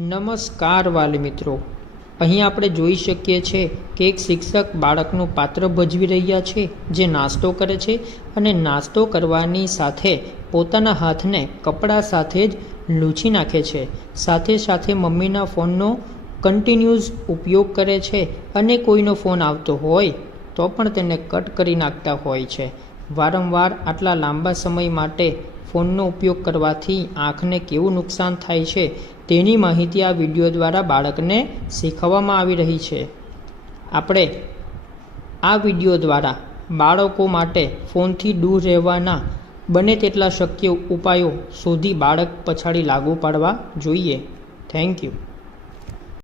નમસ્કાર વાલી મિત્રો, અહીં આપણે જોઈ શકીએ છીએ કે એક શિક્ષક બાળકનું પાત્ર ભજવી રહ્યા છે જે નાસ્તો કરે છે અને નાસ્તો કરવાની સાથે પોતાના હાથને કપડાં સાથે જ લૂછી નાખે છે. સાથે સાથે મમ્મીના ફોનનો કન્ટિન્યુઅસ ઉપયોગ કરે છે અને કોઈનો ફોન આવતો હોય તો પણ તેને કટ કરી નાખતા હોય છે. વારંવાર આટલા લાંબા સમય માટે ફોનનો ઉપયોગ કરવાથી આંખને કેવું નુકસાન થાય છે તેની માહિતી આ વિડીયો દ્વારા બાળકને શીખવવામાં આવી રહી છે. આપણે આ વિડીયો દ્વારા બાળકો માટે ફોનથી દૂર રહેવાના બને તેટલા શક્ય ઉપાયો શોધી બાળક પછાડી લાગુ પાડવા જોઈએ. Thank you.